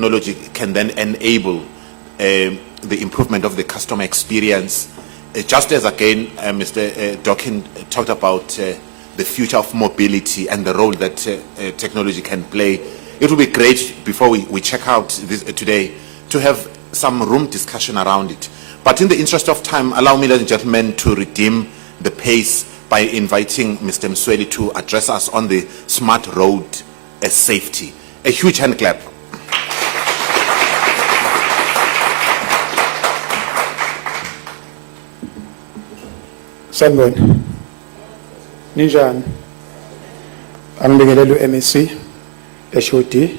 technology can then enable the improvement of the customer experience. Just as again, Mr. Dokin talked about the future of mobility and the role that technology can play, it would be great before we check out this today to have some room discussion around it. But in the interest of time, allow me, ladies and gentlemen, to redeem the pace by inviting Mr. Msweli to address us on the smart road safety. A huge hand clap. Sanibona. Ninjani? Angibingelele uMSC, eShodi,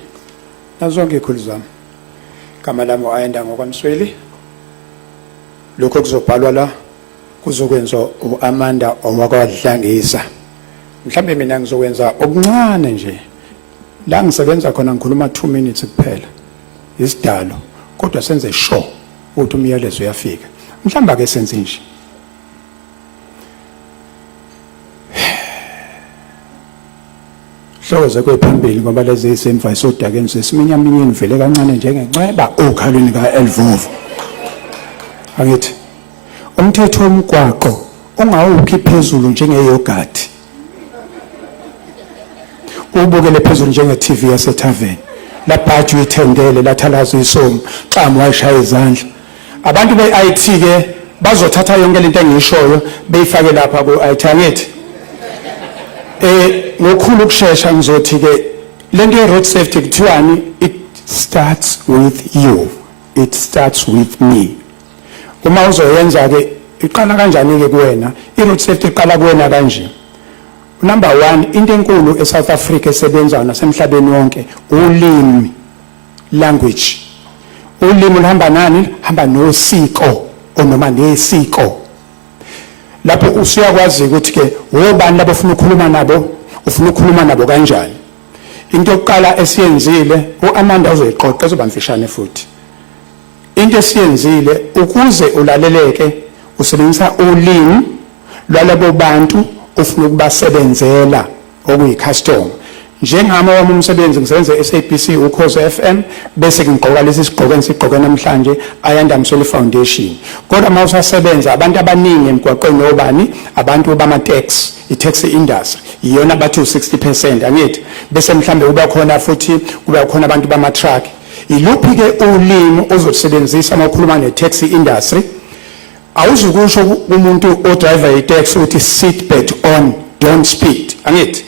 nazonke ikhulu zami. Igama lami Ayanda ngokwaMsweli. Lokho kuzobhalwa la kuzokwenzwa uAmanda owakwadlangisa. Mhlambe mina ngizokwenza okuncane nje. La ngisebenza khona ngikhuluma 2 minutes kuphela. Isidalo kodwa senze sure ukuthi umyalezo uyafika. Mhlamba ke senze nje. Hloze kwephambili ngoba lezi isemva isodakeni sesiminyaminyeni vele kancane njengenceba okhalweni kaElvovo. Angithi umthetho womgwaqo ungawukhi phezulu njengeyogurt. Ubukele phezulu njenge TV yaseTavern. La bhaji uyithendele lathalaza isomo xa mwashaya izandla. Abantu beIT ke bazothatha yonke lento engiyishoyo beyifake lapha ku-IT angithi. Ngokhulu ukusheshsha ngizothi ke lento ye-road safety kuthiwani, it starts with you, it starts with me. Uma uzoyenza ke iqala kanjani ke kuwena? I-road safety iqala kuwena kanje. Number 1, into enkulu eSouth Africa esebenzayo nasemhlabeni wonke ulimi, language. Ulimi luhamba nani? Hamba nosiko onoma nesiko. Lapho usiyakwazi ukuthi ke wobani labo ufuna ukukhuluma nabo, ufuna ukukhuluma nabo kanjani. Into yokuqala esiyenzile uAmanda uzoyiqoqa ezoba mfishane futhi. Into esiyenzile ukuze ulaleleke usebenzisa ulimi lwalabo bantu ufuna ukubasebenzela okuyi-custom. Njengami wami umsebenzi ngisebenza eSABC Ukhozi FM bese ngigqoka lesi sigqoko ensigqoke namhlanje Ayanda Msweli Foundation. Kodwa uma usasebenza abantu abaningi emgwaqweni obani abantu bama-taxi, i-taxi industry iyona bathi 60% angithi. Bese mhlambe kuba khona futhi kuba khona abantu bama-truck. Iluphi ke ulimi ozolusebenzisa uma ukhuluma ne-taxi industry? Awuzukusho umuntu odriver i-taxi uthi seat belt on, don't speed angithi.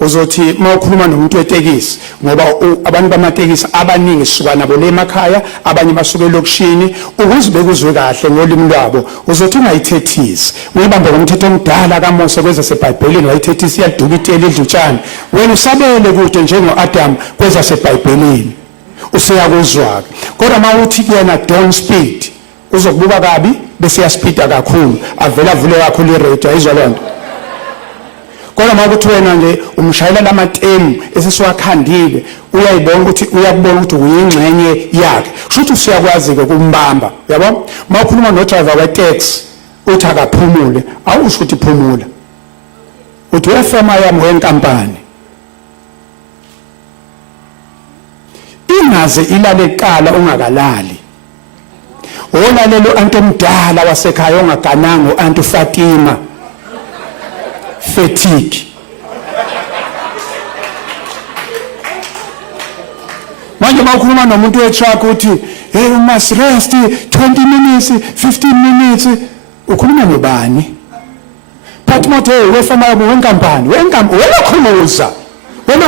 Uzothi mawukhuluma nomuntu wetekisi ngoba abantu bamatekisi abaningi sisuka nabo le emakhaya abanye basuke elokushini ukuze bekuzwe kahle ngolimi lwabo uzothi ungayithethisi uyibambe ngomthetho omdala kaMose kweza seBhayibhelini wayithethisi iyadukitela idlutshana wena usabele kude njengoAdam kweza seBhayibhelini useyakuzwa kodwa mawuthi kuyena don't speed uzokubuka kabi bese yaspeeda kakhulu avela vule kakhulu iradio ayizwa lonto. Kodwa makuthi wena nje umshayela lamatemu esesiwakhandile uyayibona ukuthi uyakubona ukuthi uyingxenye yakhe kushuthi usiyakwazi ke kumbamba yabo. Mawukhuluma no-driver we-taxi uthi akaphumule awusho ukuthi phumula uthi uyafema yami wenkampani ingaze ilale kuqala ungakalali olalelo antu omdala wasekhaya ongagananga u-Antu Fatima fatigue. Manje mawukhuluma nomuntu we-truck uthi hey you must rest 20 minutes 15 minutes ukhuluma nobani? But mothe wefama yabo wenkampani wena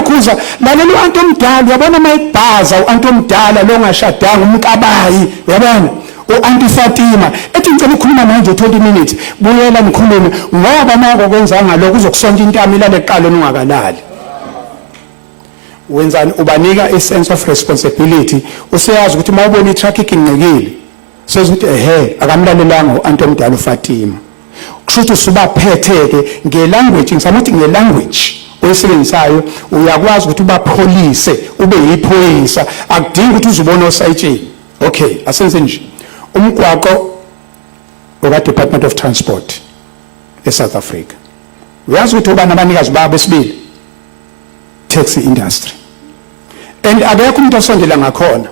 khuluza lalela u-Antu omdala uyabona mayibhaza u-Antu omdala lo ngashadanga umkabayi uyabona u-Antu Fatima ethi ngicela ukukhuluma manje 20 minutes buyela nikhulume ngoba mako kwenza ngalokho uzokusonta intamo ilale eqalo ungakalali. Wenzani? Ubanika i-sense of responsibility. Useyazi ukuthi mawubona i-traffic ingcekile sezuthi akamlalelanga u-Antu omdala uFatima kushuthi usubaphetheke ngelanguage ngizama ukuthi ngelanguage oyisebenzisayo uyakwazi ukuthi ubapholise ube yiphoyisa akudingi ukuthi uzubone osayitshini. Okay asenze nje umgwaqo oka-Department of Transport eSouth Africa uyazi ukuthi ubani abanikazi babo besibili taxi industry and akekho umuntu osondela ngakhona.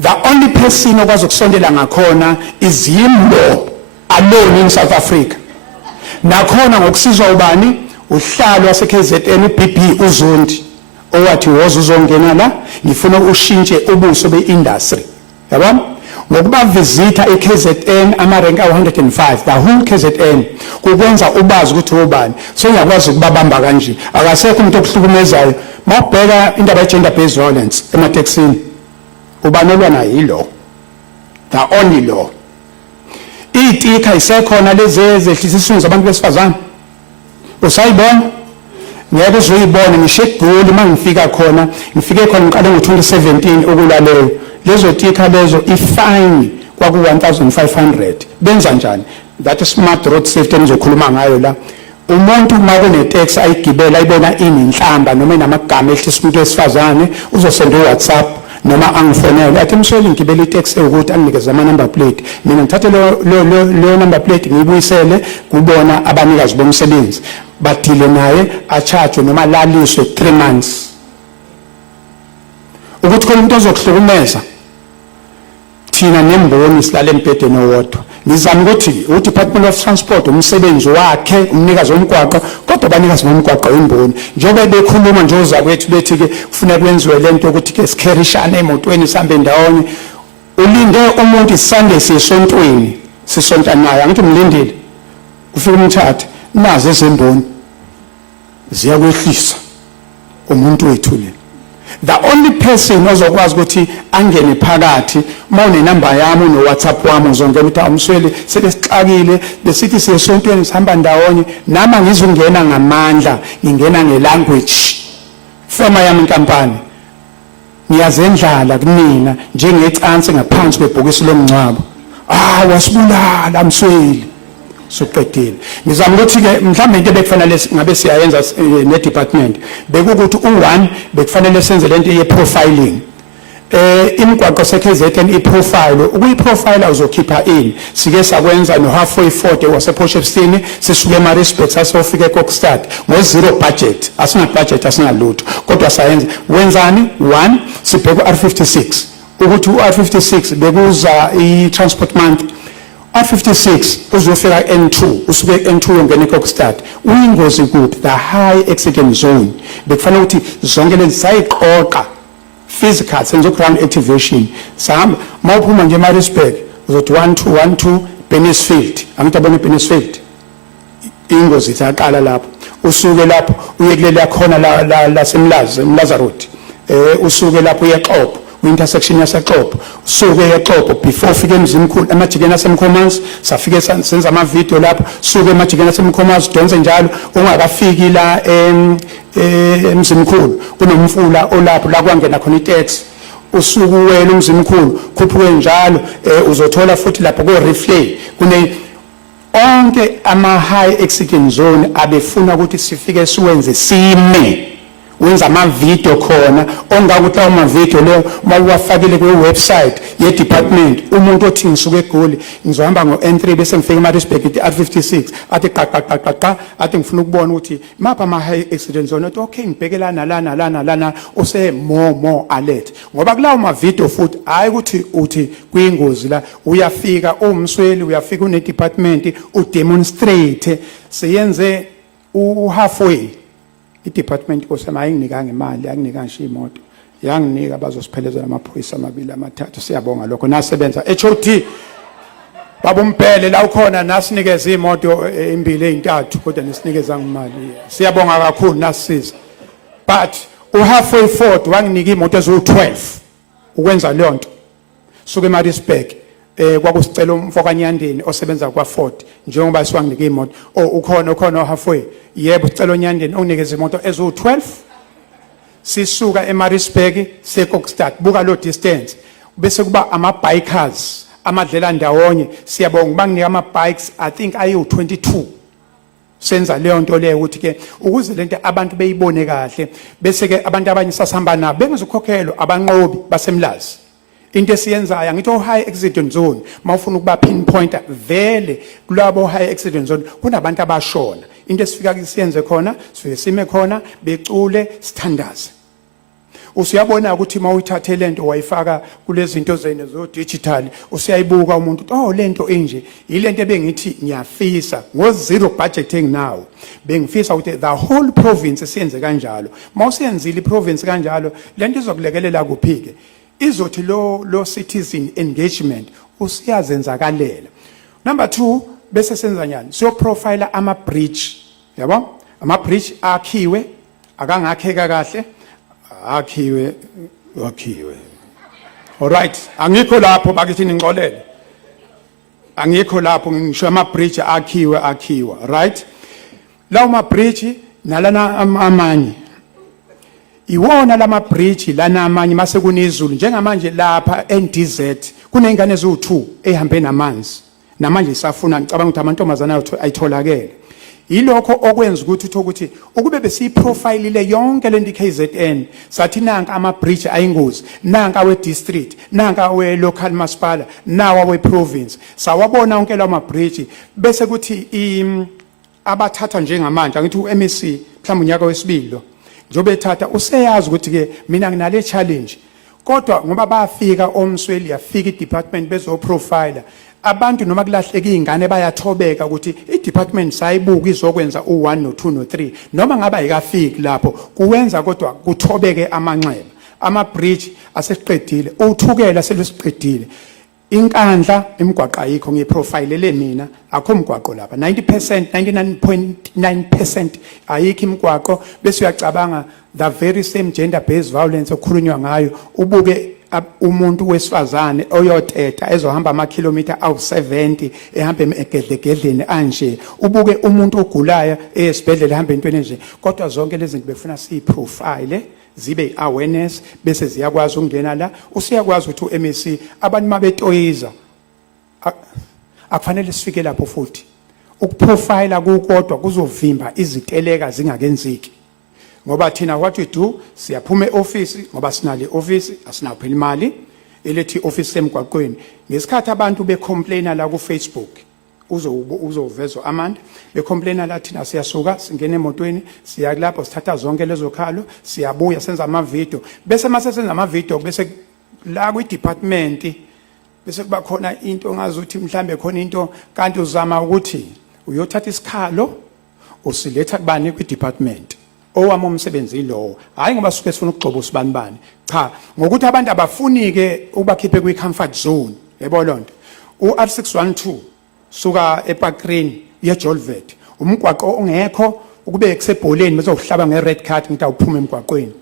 The only person okwazi ukusondela ngakhona is Yimbo alone in South Africa. Nakhona ngokusizwa ubani uhlalo wase KZN uBB uZondi owathi woza uzongena la ngifuna ushintshe ubuso beindustry. Yabona? Ngokuba visita eKZN amarenki awu105 the whole KZN kukwenza ubazi ukuthi ubani so ngiyakwazi ukubabamba kanje akasekho umuntu okuhlukumezayo mawubheka indaba ye gender based violence emateksini ubanelwa na yilo the only law itika isekhona lezi ezehlisa isizungu zabantu besifazane usayibona ngeke uzoyibona ngisho eGoli mangifika khona ngifike khona ngiqale ngo2017 okulaleyo lezo tika lezo ifine kwaku 1500 benza njani that is smart road safety nizokhuluma ngayo la umuntu makune taxi ayigibela ayibona ininhlamba noma inamagama ehlisa umuntu wesifazane uzosenda uWhatsApp noma angifonele athi Msweli ngibele itaxi ukuthi anginikeze ama number plate mina ngithathe lo number plate ngiyibuyisele kubona abanikazi bomsebenzi bathile naye acharge noma laliswe 3 months ukuthi khona umuntu ozokuhlukumeza thina nemboni silale empedeni owodwa ngizama ukuthi uDepartment of Transport umsebenzi wakhe umnikazi womgwaqo kodwa abanikazi bomgwaqo imboni njengoba bekhuluma nje ozakwethu bethi ke kufanele kwenziwe lento ukuthi ke sikherishane emotweni sihambe ndawonye ulinde umuntu iSunday sisontweni sisonta naye angithi umlindile ufike umthathe nazo ezemboni ziyakwehlisa umuntu wethu le the only person ozokwazi ukuthi angene phakathi mawune number yami no WhatsApp wami uzongena uthi Msweli selesixakile besithi siyesontweni sihamba ndawonye nama ngizungena ngamandla ngingena ngelanguage firma yami inkampani ngiyazendlala kunina njengecansi ngaphansi kwebhokisi lomncwabo wasibulala Msweli soqedile ngizama ukuthi ke mhlambe into bekufanele ngabe siyayenza ne department bekukuthi u1 bekufanele senze lento ye profiling imigwaqo seKZN iprofile ukuyiprofile uzokhipha in sike sakwenza no halfway 40 wase Potchefstroom sisuke eMaritzburg sasofika eKokstad ngo0 budget asina budget asina lutho kodwa sayenza wenzani 1 sibheka R56 ukuthi uR56 bekuza iTransport Month R56 uzofika N2 usuke N2 ongena eKokstad uyingozi kuphi the high accident zone bekufanele ukuthi zonke lezi sayiqoqa physical senze ground activation sahamba mawuphuma nje eMaritzburg uzothi 1212 Benesfield angitabona eBenesfield ingozi ithaqala lapho usuke lapho uye kuleli khona la semlazi Road usuke lapho uyeXhobo intersection yaseXhobo suke eXhobo before ufike emzimkhulu emajikeni asemkhomanzi safike senza ama video lapho suke emajikeni asemkhomanzi donse njalo ungakafiki la emzimkhulu kunomfula olapho la kwangena khona itaxi usuku wena umzimkhulu khuphuke njalo uzothola futhi lapho ku replay kune onke ama high accident zone abefuna ukuthi sifike siwenze sime wenza ama video khona ongakuthi lawo ma video leyo mawuwafakile ku website ye department umuntu othi ngisuke eGoli ngizohamba ngo-N3 bese ngifika eMaritzburg ithi R56 athi qaqa athi ngifuna ukubona ukuthi mapha ama high accident zone uthi okay ngibhekela lana use more alert ngoba kulawo ma video futhi hayi ukuthi uthi kuyingozi la uyafika uMsweli uyafika une department udemonstrate siyenze halfway iDepartment kosema ayinginikanga imali anginika nje imoto yanginika bazosiphelezela amaphoyisa amabili amathathu siyabonga lokho nasebenza HOD babumphele la ukhona nasinikeza imoto imbili ezintathu kodwa nesinikeza ngimali siyabonga kakhulu nasisiza but halfway forward wanginika imoto ezo12 ukwenza leyo nto suke eMaritzburg kwakusicela umfoka Nyandeni osebenza kwaFord njengoba siwanginika imoto ukhona halfway yebo sicela uNyandeni unikeze imoto ezo12 sisuka eMaritzburg seKokstad buka lo distance bese kuba ama bikers amadlela ndawonye siyabonga banginika ama bikes I think ayu22 senza leyo nto leyo ukuthi ke ukuze lento abantu beyibone kahle bese ke abantu abanye sasihamba nabo bengizokhokhelwa abanqobi basemlazi into esiyenzayo ngithi high accident zone mawufuna ukuba pinpointer vele kulabo high accident zone kunabantu abashona into esifika siyenze khona sifike sime khona becule sithandaze usiyabona ukuthi mawuyithathe lento wayifaka kulezi zinto zene zo digital usiyayibuka umuntu oh lento enje ilento ebengithi ngiyafisa ngo zero budgeting now bengifisa ukuthi the whole province siyenze kanjalo mawusenzile iprovince kanjalo lento izokulekelela kuphike izothi lo citizen engagement usiyazenzakalela. Number 2 bese senza njani so profile ama bridge yabo ama bridge akhiwe akangakheka kahle akhiwe alright angikho lapho bakithi ningxolele angikho lapho ngisho ama bridge akhiwa right lawo ma bridge nalana amanye iwona lama bridge lana amanye mase kunezulu njengamanje lapha NDZ kunengane ezu2 ehambe namanzi namanje safuna ngicabanga ukuthi amantombazana ayitholakele ilokho okwenza ukuthi ukuthi ukube besiyiprofile le yonke le KZN sathi nanka ama bridge ayingozi nanka we district nanka we local masipala nawa we province sawabona onke lawo ma bridge bese kuthi abathatha njengamanje ngithi uMSC mhlawumbe unyaka wesibili lo njobe ethatha useyazi ukuthi ke mina nginale challenge kodwa ngoba bafika omsweli yafika idepartment bezo profiler abantu noma kulahleka izingane bayathobeka ukuthi idepartment sayibuka izokwenza u1 no2 no3 noma ngaba ayikafiki lapho kuwenza kodwa kuthobeke amanxeba ama bridge asesiqedile uthukela selisiqedile inkandla imigwaqo ayikho ngiprofilele mina akho mgwaqo lapha 90% 99.9% ayikho imigwaqo bese uyacabanga the very same gender based violence okukhulunywa ngayo ubuke umuntu wesifazane oyoteta ezohamba amakhilometer awu70 ehamba egedlegedleni anje ubuke umuntu ogulayo esibhedlela ehamba entweni nje kodwa zonke lezi zinto befuna siyiprofile zibe awareness bese ziyakwazi ukungena la usiyakwazi ukuthi uMSC abantu mabetoyiza akufanele sifike lapho futhi ukuprofile kukodwa kuzovimba iziteleka zingakenzeki ngoba thina what we do siyaphuma eoffice ngoba sinale office asinayo phela imali elethi office emgwaqweni ngesikhathi abantu becomplaina la ku Facebook uzovezwa amanda becomplaina la thina siyasuka singena emotweni siya lapho sithatha zonke lezo khalo siyabuya senza ama video bese mase senza ama video bese la ku department bese kuba khona into ongazuthi mhlambe khona into kanti uzama ukuthi uyothatha isikhalo usiletha kubani ku department owami umsebenzi lo hayi ngoba suke sifuna ukugcoba usibanibani cha ngokuthi abantu abafuni ke ubakhiphe kwi comfort zone yebo lonto uR612 suka ePakrini yeJolvet umgwaqo ongekho ukube kusebholeni bezohlaba ngered card ngithi awuphuma emgwaqweni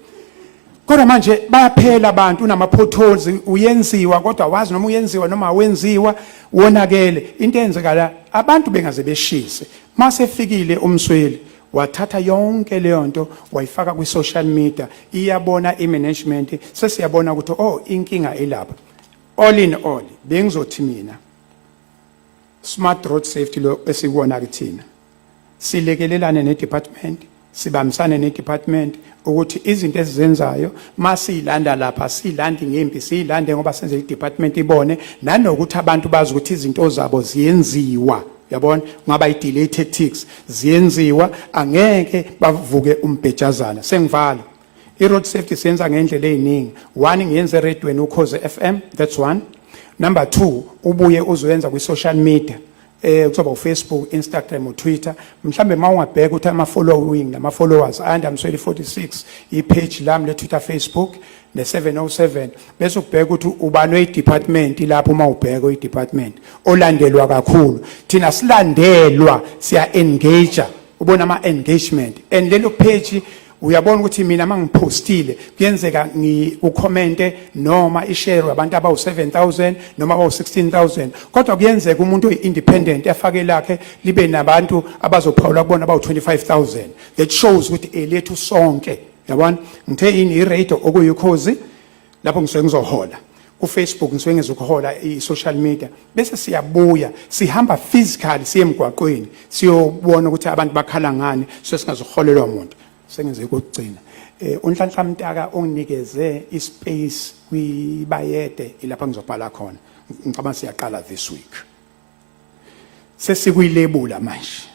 kodwa manje bayaphela abantu unama potholes uyenziwa kodwa wazi noma uyenziwa noma awenziwa wonakele into eyenzeka la abantu bengaze beshise mase fikile umsweli wathatha yonke leyo nto wayifaka kwi social media iyabona imanagement sesiyabona ukuthi oh inkinga elapha all in all bengizothi mina smart road safety lo esikubona kuthina silekelelane ne department sibambisane ne department ukuthi izinto ezizenzayo masiyilanda lapha silandi ngempi silande ngoba senze i department ibone nanokuthi abantu bazi ukuthi izinto zabo ziyenziwa yabona ngaba i delay tactics ziyenziwa angeke bavuke umbhejazana sengivala i road safety senza ngendlela eziningi one ngiyenze radweni ukhoze FM that's one number 2 ubuye uzoyenza ku social media kuzoba uFacebook Instagram uTwitter mhlambe mawungabheka ukuthi ama following nama followers Ayanda Msweli 46 ipage lami le Twitter Facebook ne 707 bese ubheka ukuthi ubani wedepartment lapho uma ubheka idepartment olandelwa kakhulu thina silandelwa siya engage ubona ama engagement and lelo page uyabona ukuthi mina mangipostile kuyenzeka ngikucommente noma ishare abantu abawu 7000 noma abawu 16000 kodwa kuyenzeka umuntu oyi-independent afake lakhe libe nabantu abazophawula kubona abawu 25000 that shows ukuthi elethu sonke yabona ngithe yini irate okuyikhozi lapho ngisuke ngizohola ku Facebook ngisuke ngizohola i-social media bese siyabuya sihamba physically siye emgwaqweni siyobona ukuthi abantu bakhala ngani so singazoholelwa umuntu sengenze ukugcina unhlanhla mtaka onginikeze ispace kwibayede ilapha ngizobhala khona ngicabanga siyaqala this week sesikuyilebula manje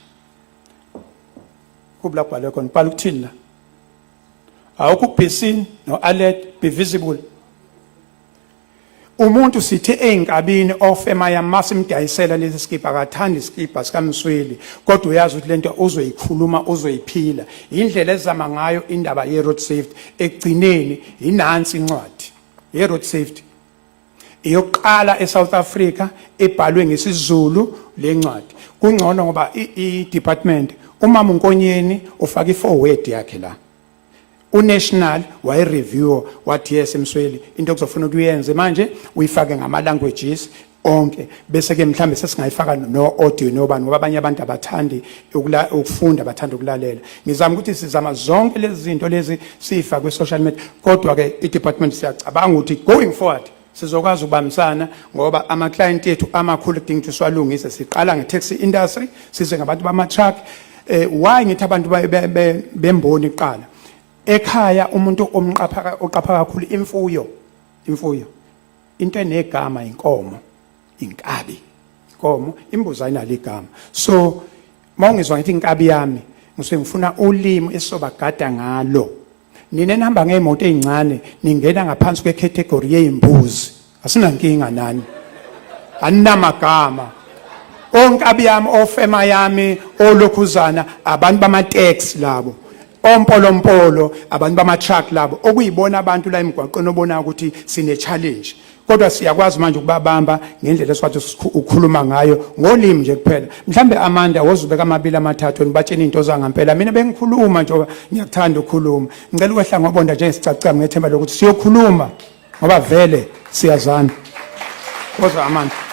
kubla kubhalwe khona bhala ukuthini la awukho be seen no alert, be visible. Umuntu sithe einkabini ofema yamasimdayisela lesi skipa akathanda iskipa sika Msweli kodwa uyazi ukuthi lento uzoyikhuluma uzoyiphila indlela ezama ngayo indaba ye road safety ekugcineni inansi incwadi ye road safety iyoqala eSouth Africa ebhalwe ngesizulu lencwadi kungcono ngoba i-department umama uNkonyeni ufaka i-forward yakhe la unational waye review wathi yes Msweli into kuzofuna ukuthi uyenze manje uyifake ngama languages onke bese ke mhlambe sesingayifaka no audio nobani ngoba abanye abantu abathandi ukufunda bathanda ukulalela ngizama ukuthi sizama zonke lezi zinto lezi sifake ku social media kodwa ke i-department siyacabanga ukuthi going forward sizokwazi ukubambisana ngoba ama client ethu amakhulu kudinga ukuthi siwalungise siqala nge-taxi industry size ngabantu bama-truck why ngithi abantu bemboni iqala ekhaya umuntu oqapha kakhulu imfuyo into enegama inkomo inkabi inkomo imbuzi ayinalo igama so mawungizwa ngithi inkabi yami ngifuna ulimi esisobagada ngalo nina nihamba ngeemoto ezincane ningena ngaphansi kwecategory yezimbuzi asinankinga nani aninamagama onkabi yami ofema yami olokhuzana abantu bama-tax labo ompolompolo abantu bama-truck labo okuyibona abantu la emgwaqweni obona ukuthi sine challenge kodwa siyakwazi manje ukubabamba ngendlela esiwathi ukukhuluma ngayo ngolimi nje kuphela mhlambe Amanda wozubeka amabili amathathu nibatshena into zangampela mina bengikhuluma nje ngiyakuthanda ukukhuluma ngicela ukwehla ngobonda nje sicacicaba ngethemba lokuthi siyokhuluma ngoba vele siyazana kodwa Amanda